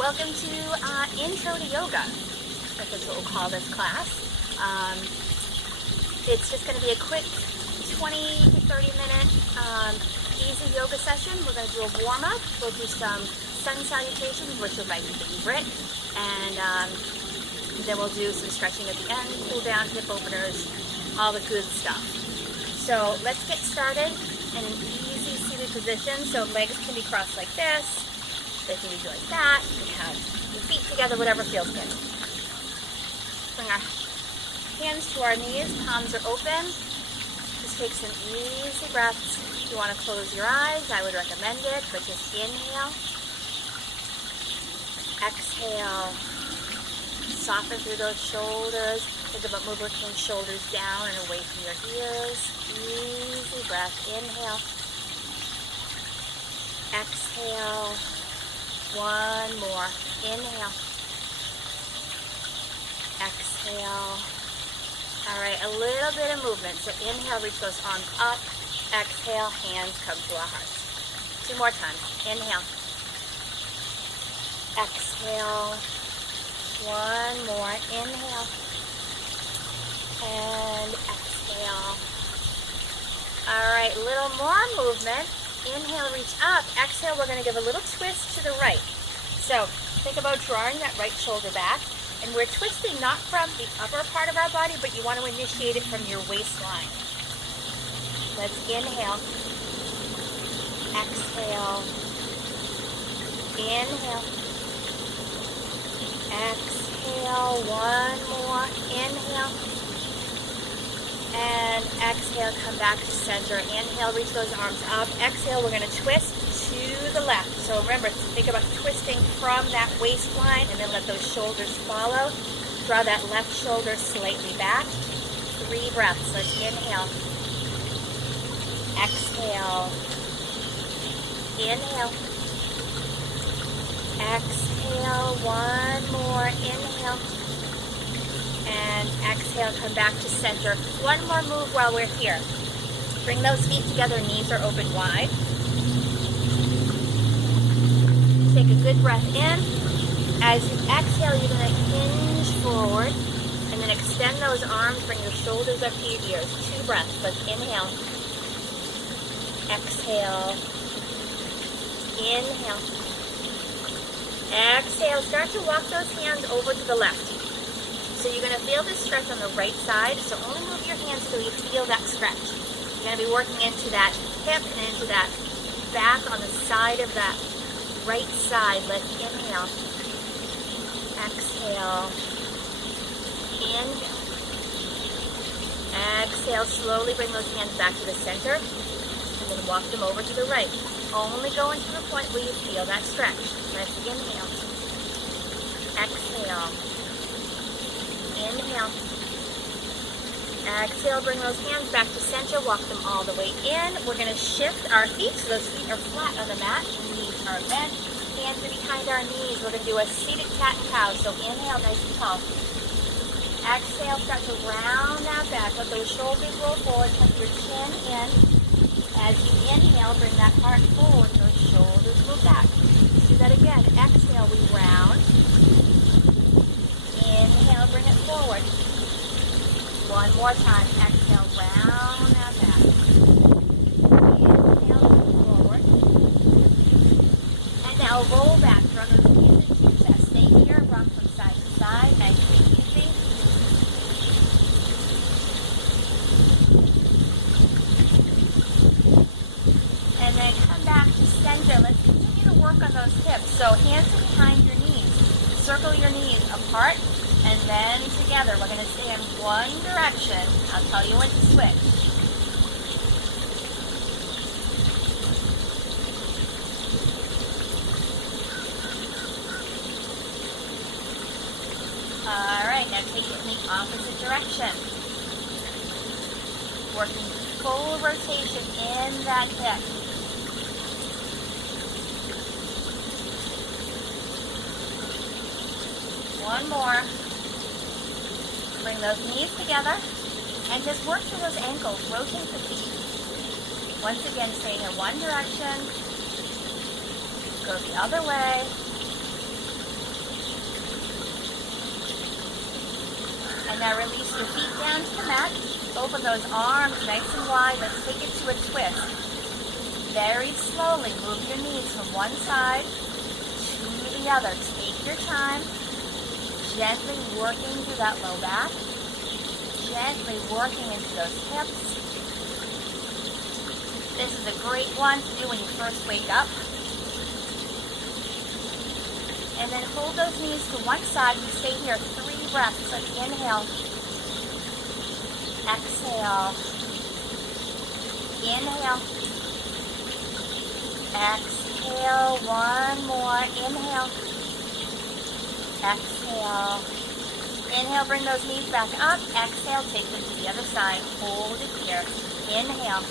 Welcome to Intro to Yoga. That's what we'll call this class. It's just going to be a quick 20 to 30 minute easy yoga session. We're going to do a warm-up. We'll do some sun salutations, which are my favorite. And then we'll do some stretching at the end, cool down, hip openers, all the good stuff. So let's get started in an easy seated position. So legs can be crossed like this. They can be like that. You can have your feet together, whatever feels good. Bring our hands to our knees, palms are open. Just take some easy breaths. If you want to close your eyes, I would recommend it, but just inhale. Exhale. Soften through those shoulders. Think about moving shoulders down and away from your ears. Easy breath. Inhale. Exhale. One more. Inhale. Exhale. All right, a little bit of movement. So inhale, reach those arms up. Exhale, hands come to our hearts. Two more times. Inhale. Exhale. One more. Inhale. And exhale. All right, a little more movement. Inhale, reach up. Exhale, we're going to give a little twist to the right. So think about drawing that right shoulder back. And we're twisting not from the upper part of our body, but you want to initiate it from your waistline. Let's inhale. Exhale. Inhale. Exhale. One more. Inhale. And exhale, come back to center. Inhale, reach those arms up. Exhale, we're going to twist to the left. So remember, think about twisting from that waistline and then let those shoulders follow. Draw that left shoulder slightly back. 3 breaths. Let's inhale. Exhale. Inhale. Exhale. One more. Inhale. And exhale, come back to center. One more move while we're here. Bring those feet together, knees are open wide. Take a good breath in. As you exhale, you're going to hinge forward. And then extend those arms, bring your shoulders up to your ears. 2 breaths. Let's inhale. Exhale. Inhale. Exhale. Start to walk those hands over to the left. So you're going to feel this stretch on the right side, so only move your hands till you feel that stretch. You're going to be working into that hip and into that back on the side of that right side. Let's inhale. Exhale. Inhale. Exhale. Slowly bring those hands back to the center, and then walk them over to the right. Only going to the point where you feel that stretch. Let's inhale. Exhale. Inhale. Exhale, bring those hands back to center, walk them all the way in. We're going to shift our feet so those feet are flat on the mat, knees are bent, hands are behind our knees. We're going to do a seated cat and cow, so inhale nice and tall. Exhale, start to round that back, let those shoulders roll forward, tuck your chin in. As you inhale, bring that heart forward, those shoulders move back. Let's do that again. Exhale, we round. Inhale, bring it forward. One more time. Exhale, round that back. Inhale, bring it forward. And now roll back. Draw those knees into your chest. Stay here. Rock from side to side. Nice and easy. And then come back to center. Let's continue to work on those hips. So hands are behind your knees. Circle your knees apart. And then together, we're going to stay in one direction. I'll tell you when to switch. All right, now take it in the opposite direction. Working full rotation in that hip. One more. Bring those knees together and just work through those ankles. Rotate the feet. Once again, staying in one direction. Go the other way. And now release your feet down to the mat. Open those arms nice and wide. Let's take it to a twist. Very slowly move your knees from one side to the other. Take your time. Gently working through that low back. Gently working into those hips. This is a great one to do when you first wake up. And then hold those knees to one side. You stay here 3 breaths. So inhale. Exhale. Inhale. Exhale. One more. Inhale. Exhale. Inhale, bring those knees back up. Exhale, take them to the other side. Hold it here. Inhale.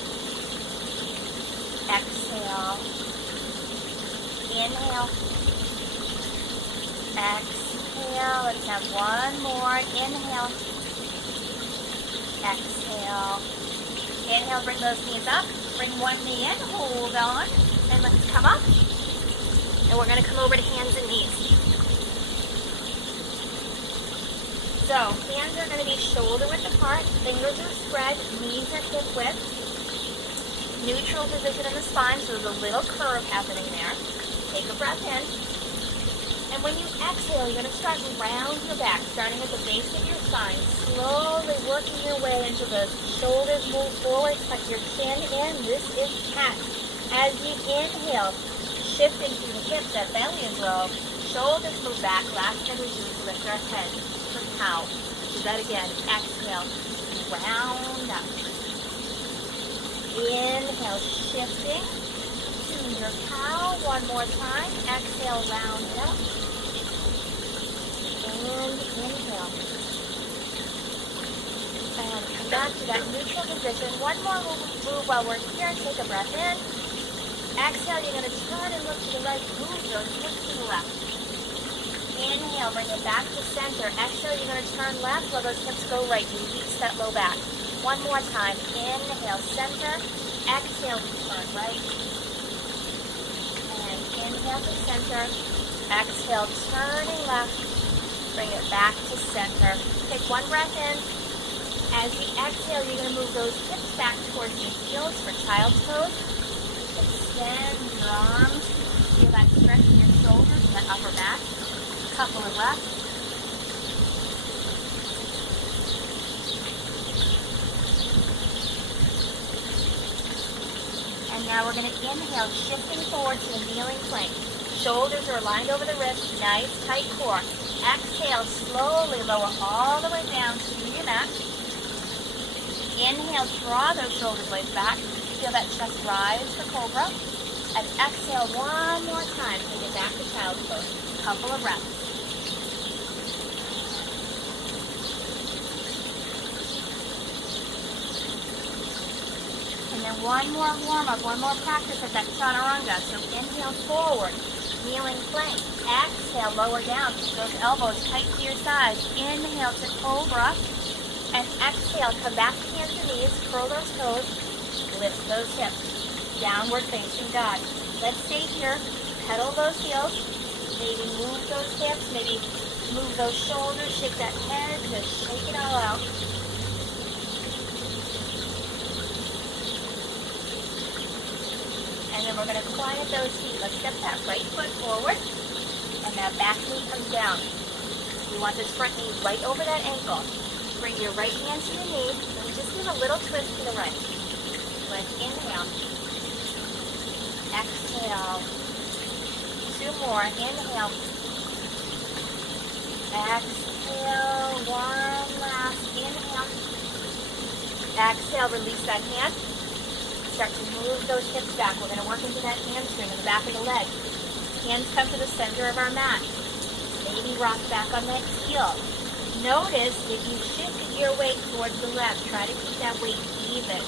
Exhale. Inhale. Exhale. Let's have one more. Inhale. Exhale. Inhale, bring those knees up. Bring one knee in. Hold on. And let's come up. And we're going to come over to hands and knees. So, hands are going to be shoulder width apart, fingers are spread, knees are hip width. Neutral position in the spine, so there's a little curve happening there. Take a breath in. And when you exhale, you're going to start to round your back, starting at the base of your spine, slowly working your way into the shoulders move forward, tuck your chin in. This is cat. As you inhale, shift into the hips, that belly is low. Shoulders move back. Last thing we do is lift our head. Cow. Do that again. Exhale. Round up. Inhale. Shifting to your cow. One more time. Exhale. Round up. And inhale. And come back to that neutral position. One more move while we're here. Take a breath in. Exhale. You're going to turn and look to the right. Move those hips to the left. Inhale, bring it back to center. Exhale, you're going to turn left while those hips go right. Release that low back. One more time. Inhale, center. Exhale, turn right. And inhale to center. Exhale, turning left. Bring it back to center. Take one breath in. As you exhale, you're going to move those hips back towards your heels for child's pose. Extend your arms. Feel that stretch in your shoulders and that upper back. Couple of breaths. And now we're going to inhale, shifting forward to a kneeling plank. Shoulders are aligned over the wrists, nice tight core. Exhale, slowly lower all the way down to your mat. Inhale, draw those shoulder blades back. Feel that chest rise for cobra. And exhale one more time. Take it back to child's pose. Couple of breaths. And then one more warm-up, one more practice of that chaturanga. So inhale forward, kneeling plank. Exhale, lower down. Keep those elbows tight to your sides. Inhale to cobra. And exhale, come back to hands and knees. Curl those toes. Lift those hips. Downward facing dog. Let's stay here. Pedal those heels. Maybe move those hips. Maybe move those shoulders. Shake that head. Just shake it all out. And then we're going to quiet those feet. Let's step that right foot forward. And that back knee comes down. You want this front knee right over that ankle. Bring your right hand to your knee. And just give a little twist to the right. Let's inhale. Exhale. 2 more. Inhale. Exhale. One last. Inhale. Exhale. Release that hand. Start to move those hips back. We're going to work into that hamstring in the back of the leg. Hands come to the center of our mat. Maybe rock back on that heel. Notice if you shifted your weight towards the left, try to keep that weight even.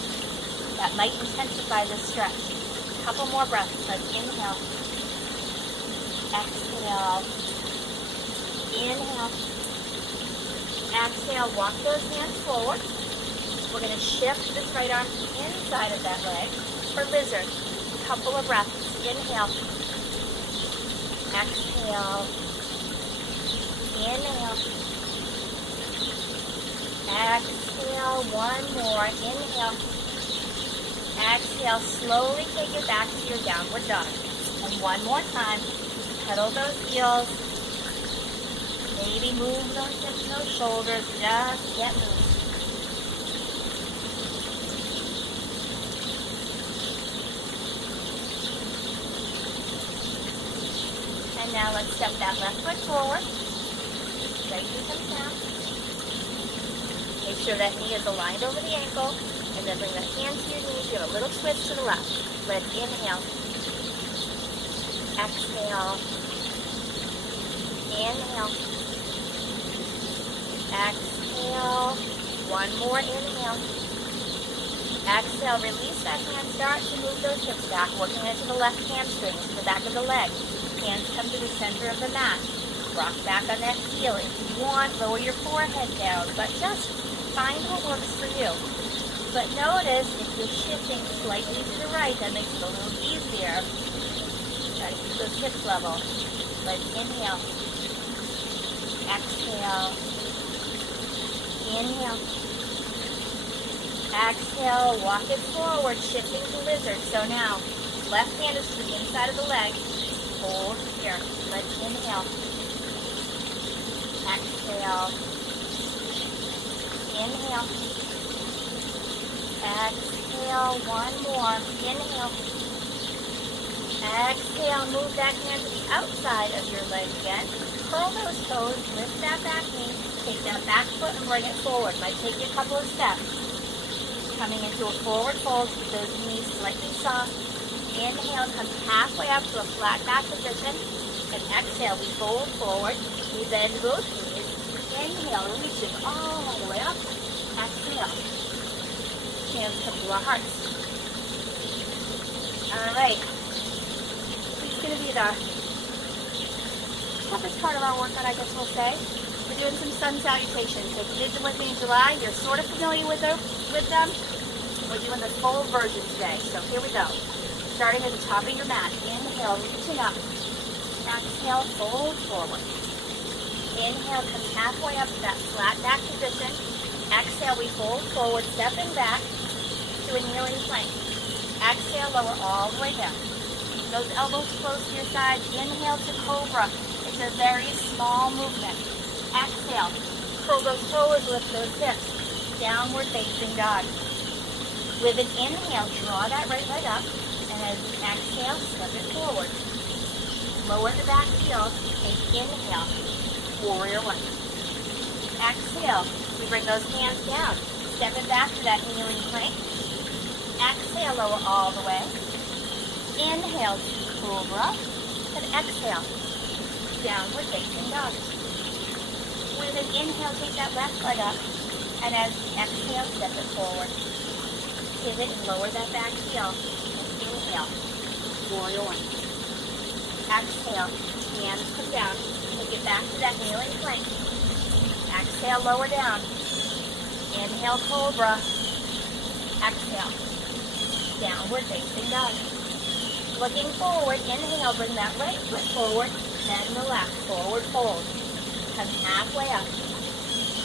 That might intensify this stretch. A couple more breaths. Let's inhale. Exhale. Inhale. Exhale. Walk those hands forward. We're going to shift this right arm to the inside of that leg for lizard. A couple of breaths. Inhale. Exhale. Inhale. Exhale, one more. Inhale. Exhale, slowly take it back to your downward dog. And one more time, pedal those heels. Maybe move those hips, those shoulders. Just get moving. And now let's step that left foot forward. Right knee comes down. Make sure that knee is aligned over the ankle. And then bring the hand to your knees. Give a little twist to the left. Let's inhale. Exhale. Inhale. Exhale. One more inhale. Exhale. Release that hand. Start to move those hips back. Working into the left hamstring, to the back of the leg. Hands come to the center of the mat. Rock back on that heel. If you want, lower your forehead down. But just find what works for you. But notice if you're shifting slightly to the right, that makes it a little easier. Try to keep those hips level. Let's inhale. Exhale. Inhale. Exhale. Walk it forward, shifting to lizard. So now, left hand is to the inside of the leg. Hold here. Let's inhale. Exhale. Inhale. Exhale, one more. Inhale. Exhale, move that hand to the outside of your leg again. Curl those toes, lift that back knee, take that back foot and bring it forward. Might take you a couple of steps. Coming into a forward fold, keep those knees slightly soft. Inhale, come halfway up to a flat back position. And exhale, we fold forward. We bend both knees. Inhale, reaching all the way up. Exhale. Hands come to our hearts. All right. It's going to be the toughest part of our workout, I guess we'll say. We're doing some sun salutations. If you did them with me in July, you're sort of familiar with them. We're doing the full version today. So here we go. Starting at the top of your mat. Inhale, reaching up. Exhale, fold forward. Inhale, come halfway up to that flat back position. Exhale, we fold forward, stepping back to a kneeling plank. Exhale, lower all the way down. Those elbows close to your sides. Inhale to cobra. It's a very small movement. Exhale, curl those toes, lift those hips. Downward facing dog. With an inhale, draw that right leg up. And as you exhale, step it forward. Lower the back heel. Take inhale. Warrior one. Exhale. We bring those hands down. Step it back to that kneeling plank. Exhale, lower all the way. Inhale, cobra. And exhale, downward facing dog. With an inhale, take that left leg up. And as you exhale, step it forward. Pivot and lower that back heel. And inhale, warrior one. Exhale, hands come down. Take it back to that kneeling plank. Exhale, lower down. Inhale, cobra. Exhale, downward facing dog. Looking forward, inhale, bring that right foot forward, then relax, forward fold. Come halfway up,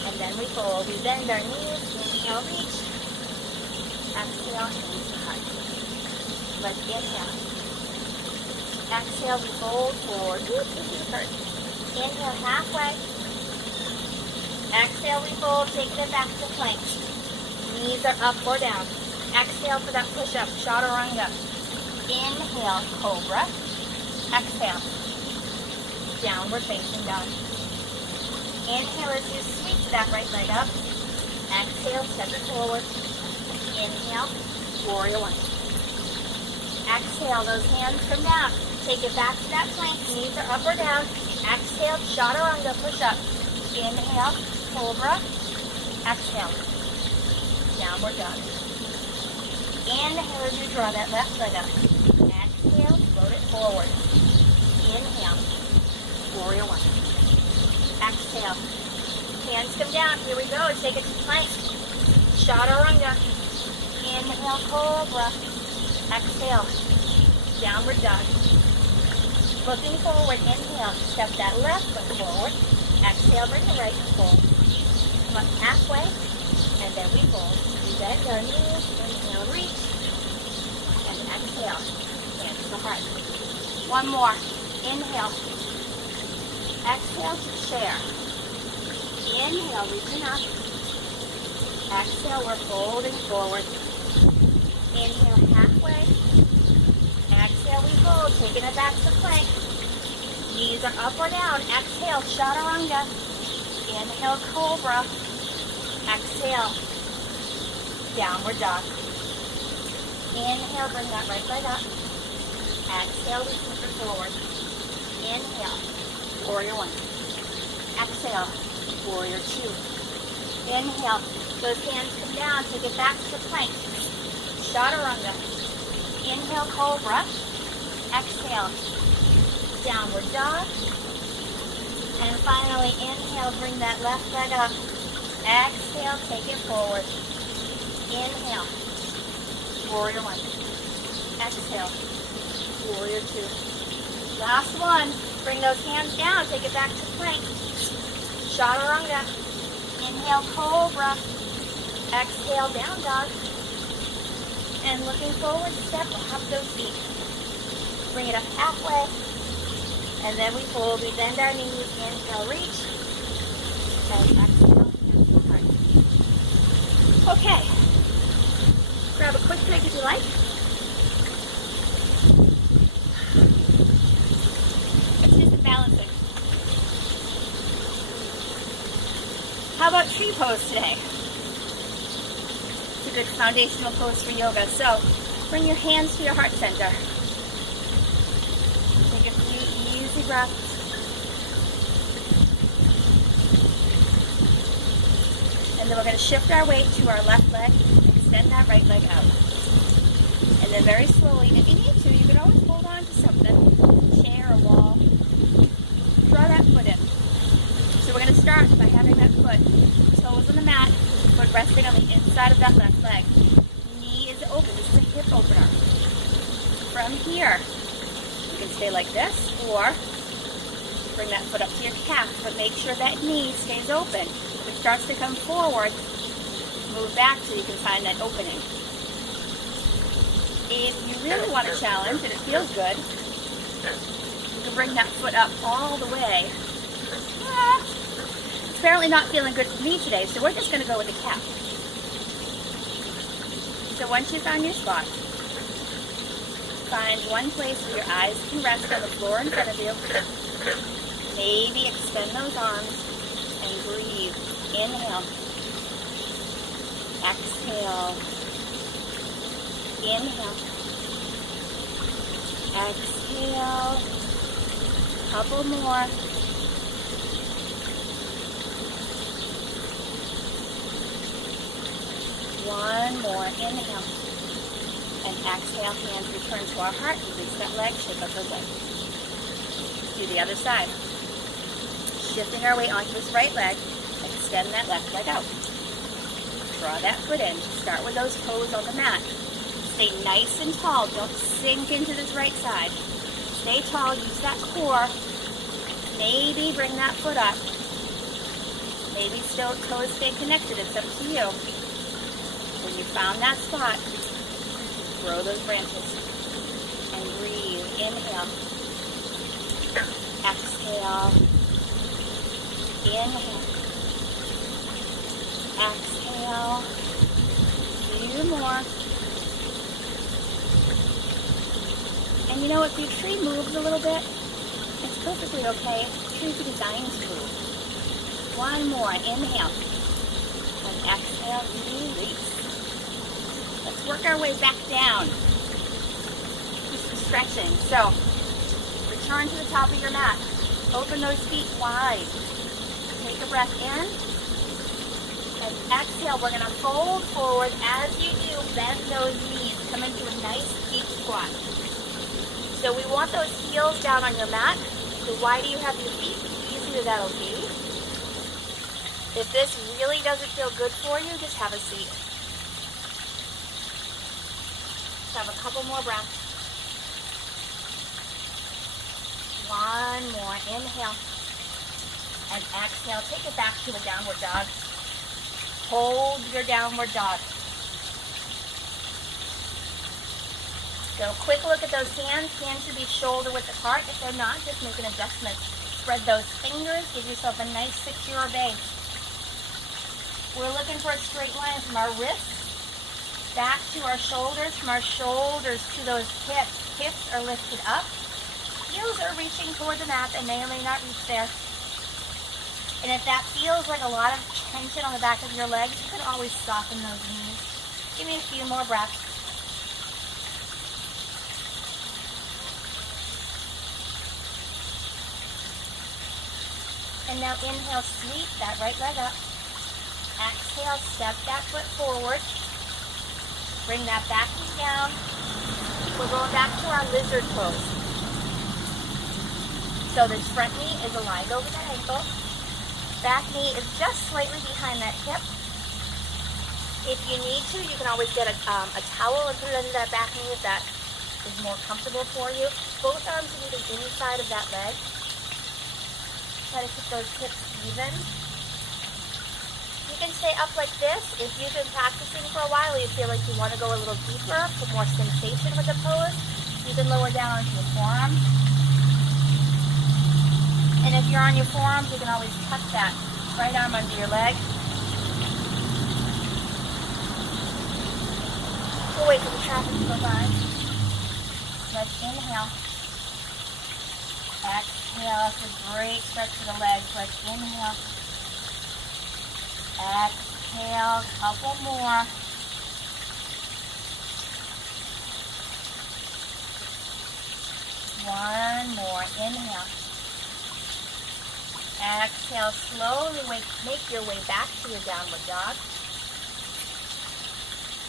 and then we fold. We bend our knees, inhale, reach. Exhale, hands to heart. Let's inhale. Exhale, we fold forward. Inhale, halfway. Exhale, we fold, taking it back to plank. Knees are up or down. Exhale for that push-up, chaturanga. Inhale, cobra. Exhale, downward facing dog. Inhale as you sweep that right leg up. Exhale, step it forward. Inhale, warrior one. Exhale, those hands come down. Take it back to that plank. Knees are up or down. Exhale, chaturanga, push up. Inhale, cobra. Exhale, downward dog. Inhale as you draw that left leg up. Exhale, float it forward. Inhale, warrior one. Exhale. Hands come down. Here we go. Take it to plank. Chaturanga. Inhale, cobra. Exhale, downward dog. Looking forward, inhale. Step that left foot forward. Exhale, bring the right foot forward. Come up halfway. And then we fold. We bend our knees, inhale, reach, and exhale, hands to the heart. One more, inhale, exhale to chair. Inhale, reaching up. Exhale, we're folding forward. Inhale, halfway. Exhale, we fold, taking it back to plank. Knees are up or down. Exhale, chaturanga. Inhale, cobra. Exhale, downward dog. Inhale, bring that right leg up. Exhale, we flip it forward. Inhale, warrior one. Exhale, warrior two. Inhale, those hands come down, take it back to plank. Chaturanga. Inhale, cobra. Exhale, downward dog. And finally, inhale, bring that left leg up. Exhale, take it forward. Inhale, warrior one. Exhale, warrior two. Last one, bring those hands down, take it back to plank. Chaturanga. Inhale, cobra. Exhale, down dog. And looking forward, step, we'll hop those feet. Bring it up halfway. And then we fold, we bend our knees, inhale, reach. And exhale, hands to heart. Okay. Grab a quick drink if you like. Let's do some balancing. How about tree pose today? It's a good foundational pose for yoga. So bring your hands to your heart center. Take a few easy breaths. And then we're going to shift our weight to our left leg. Extend that right leg out. And then very slowly, if you need to, you can always hold on to something, chair or wall. Draw that foot in. So we're going to start by having that foot, toes on the mat, foot resting on the inside of that left leg. Knee is open. This is a hip opener. From here, you can stay like this, or bring that foot up to your calf, but make sure that knee stays open. If it starts to come forward, move back so you can find that opening. If you really want a challenge and it feels good, you can bring that foot up all the way. It's apparently not feeling good for me today, so we're just going to go with the calf. So once you found your spot, find one place where your eyes can rest on the floor in front of you. Maybe extend those arms and breathe. Inhale. Exhale. Inhale. Exhale. Couple more. One more. Inhale. And exhale. Hands return to our heart. Release that leg. Shift up the leg. Do the other side. Shifting our weight onto this right leg. Extend that left leg out. Draw that foot in. Start with those toes on the mat. Stay nice and tall. Don't sink into this right side. Stay tall. Use that core. Maybe bring that foot up. Maybe still toes stay connected. It's up to you. When you found that spot, grow those branches. And breathe. Inhale. Exhale. Inhale. Exhale. Few more. And you know, if your tree moves a little bit, it's perfectly okay. Trees are designed to move. One more. Inhale. And exhale. Release. Let's work our way back down. Do some stretching. So, return to the top of your mat. Open those feet wide. Take a breath in. And exhale. We're going to fold forward. As you do, bend those knees. Come into a nice deep squat. So we want those heels down on your mat. The wider you have your feet, the easier that'll be. If this really doesn't feel good for you, just have a seat. Just have a couple more breaths. One more. Inhale. And exhale. Take it back to a downward dog. Hold your downward dog. So quick look at those hands. Hands should be shoulder width apart. If they're not, just make an adjustment. Spread those fingers. Give yourself a nice secure base. We're looking for a straight line from our wrists back to our shoulders, from our shoulders to those hips. Hips are lifted up. Heels are reaching toward the mat. They may or may not reach there. And if that feels like a lot of tension on the back of your legs, you can always soften those knees. Give me a few more breaths. And now inhale, sweep that right leg up. Exhale, step that foot forward. Bring that back knee down. We're going back to our lizard pose. So this front knee is aligned over the ankle. Back knee is just slightly behind that hip. If you need to, you can always get a towel and put it under that back knee if that is more comfortable for you. Both arms are moving inside of that leg. Try to keep those hips even. You can stay up like this. If you've been practicing for a while, you feel like you want to go a little deeper for more sensation with the pose, you can lower down onto your forearms. And if you're on your forearms, you can always tuck that right arm under your leg. We'll wait for the traffic to go by. Let's inhale. Exhale. It's a great stretch for the legs. Let's inhale. Exhale. Couple more. One more. Inhale. Exhale. Slowly make your way back to your downward dog.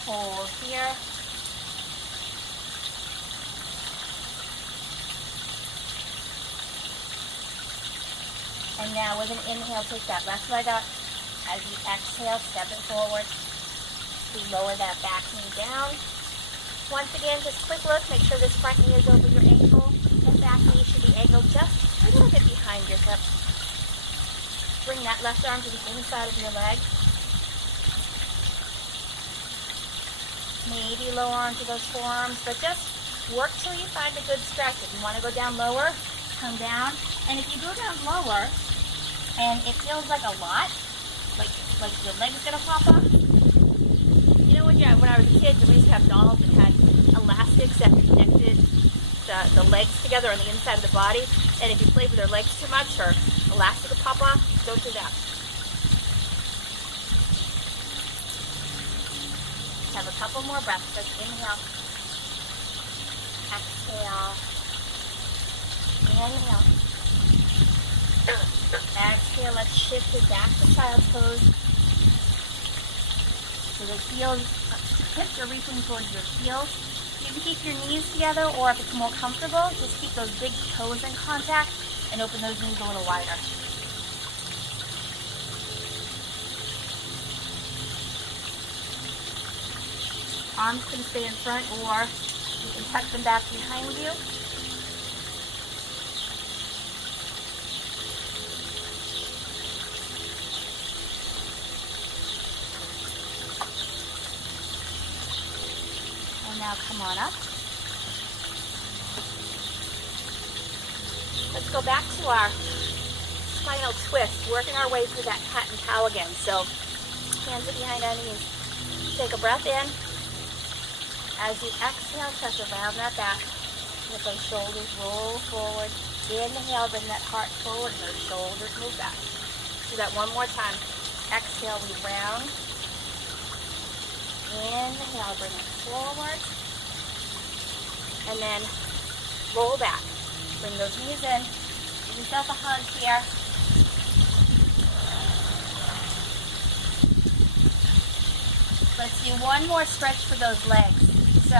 Hold here. And now with an inhale, take that left leg up. As you exhale, step it forward. We lower that back knee down. Once again, just quick look. Make sure this front knee is over your ankle. And back knee should be angled just a little bit behind your hip. Bring that left arm to the inside of your leg. Maybe lower onto those forearms, but just work till you find a good stretch. If you want to go down lower, come down. And if you go down lower, and it feels like a lot, like your leg's gonna pop off. You know when I was a kid, we used to have dolls that had elastics that connected the legs together on the inside of the body. And if you played with their legs too much, or elastic would pop off, don't do that. Have a couple more breaths. Let's inhale. Exhale. Inhale. Exhale. Let's shift it back to child's pose. So the heels, hips are reaching towards your heels. You can keep your knees together, or if it's more comfortable, just keep those big toes in contact and open those knees a little wider. Arms can stay in front, or you can tuck them back behind you. And now come on up. Let's go back to our spinal twist, working our way through that cat and cow again. So hands are behind our knees. Take a breath in. As you exhale, press around that back. Let those shoulders roll forward. Inhale, bring that heart forward, and those shoulders move back. Do that one more time. Exhale, we round. Inhale, bring it forward. And then roll back. Bring those knees in. Give yourself a hug here. Let's do one more stretch for those legs. So,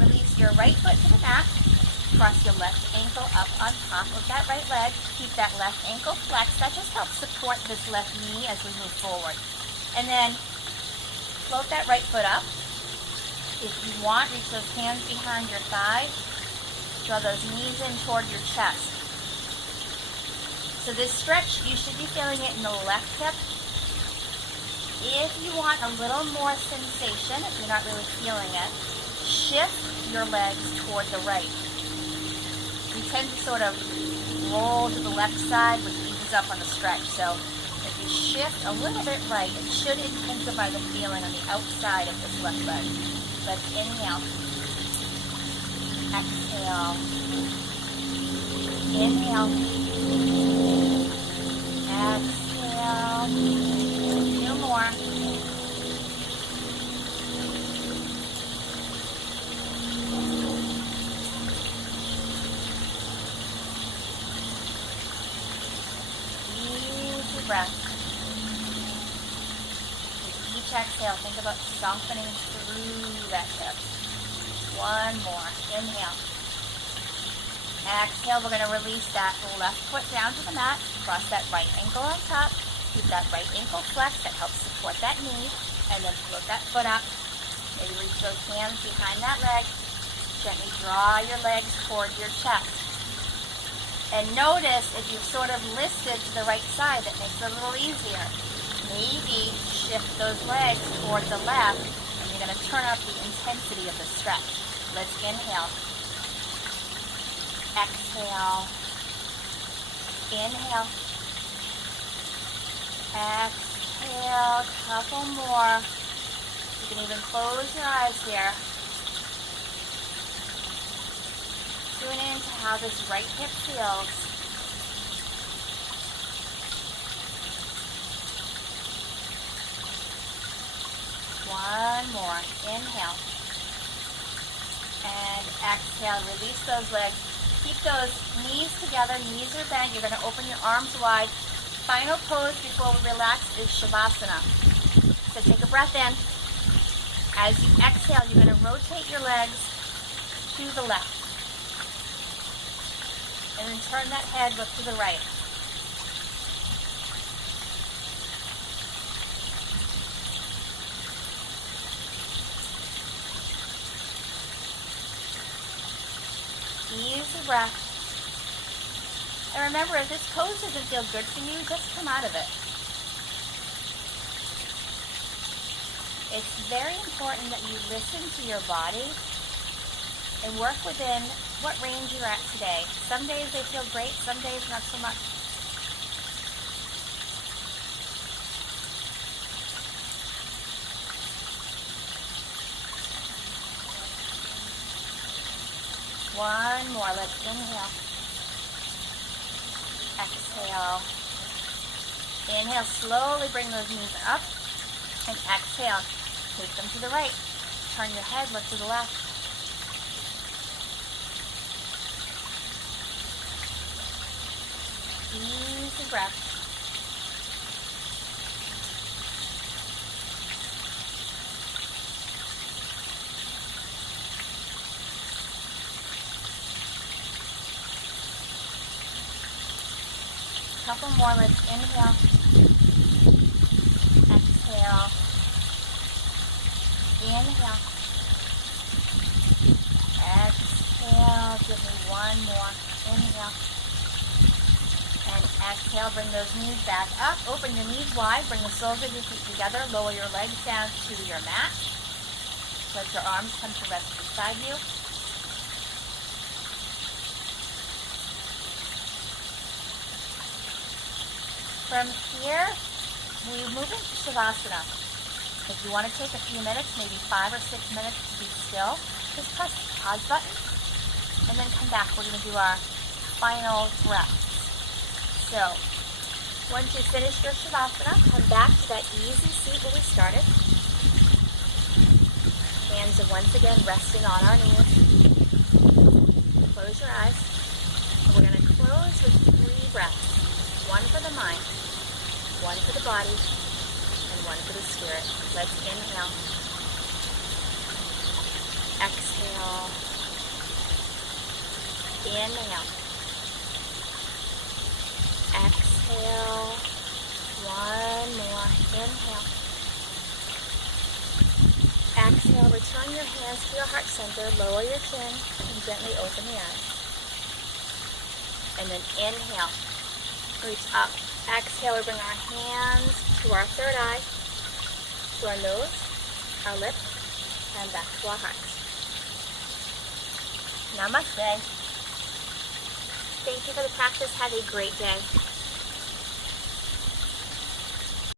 release your right foot to the mat. Cross your left ankle up on top of that right leg. Keep that left ankle flexed. That just helps support this left knee as we move forward. And then, float that right foot up. If you want, reach those hands behind your thigh. Draw those knees in toward your chest. So this stretch, you should be feeling it in the left hip, If you want a little more sensation, if you're not really feeling it, shift your legs toward the right. We tend to sort of roll to the left side, which eases up on the stretch. So if you shift a little bit right, it should intensify the feeling on the outside of this left leg. Let's inhale. Exhale. Inhale. Exhale. Two more. Easy breath. With each exhale, think about softening through that hip. One more. Inhale. Exhale, we're going to release that left foot down to the mat. Cross that right ankle on top. Keep that right ankle flexed. That helps support that knee. And then float that foot up. Maybe reach those hands behind that leg. Gently draw your legs toward your chest. And notice if you've sort of lifted to the right side, that makes it a little easier. Maybe shift those legs toward the left, and you're going to turn up the intensity of the stretch. Let's inhale. Exhale. Inhale. Exhale. Couple more. You can even close your eyes here. Tune in to how this right hip feels. One more. Inhale. And exhale. Release those legs. Keep those knees together. Knees are bent. You're going to open your arms wide. Final pose before we relax is Shavasana. So take a breath in. As you exhale, you're going to rotate your legs to the left. And then turn that head, look to the right. Easy breath. And remember, if this pose doesn't feel good for you, just come out of it. It's very important that you listen to your body and work within what range you're at today. Some days they feel great, some days not so much. One more. Let's inhale. Exhale. Inhale. Slowly bring those knees up. And exhale. Take them to the right. Turn your head. Look to the left. Easy breath. Couple more. Let's inhale. Exhale. Inhale. Exhale. Give me one more. Inhale. And exhale. Bring those knees back up. Open your knees wide. Bring the soles of your feet together. Lower your legs down to your mat. Let your arms come to rest beside you. From here, we move into Shavasana. If you want to take a few minutes, maybe 5 or 6 minutes to be still, just press the pause button and then come back. We're going to do our final breath. So, once you finish your Shavasana, come back to that easy seat where we started. Hands are once again resting on our knees. Close your eyes. And we're going to close with 3 breaths. One for the mind, one for the body, and one for the spirit. Let's inhale. Exhale. Inhale. Exhale. One more. Inhale. Exhale. Return your hands to your heart center. Lower your chin and gently open the eyes. And then inhale. Reach up. Exhale, we bring our hands to our third eye. to our nose, our lips, and back to our hearts. Namaste. Thank you for the practice. Have a great day.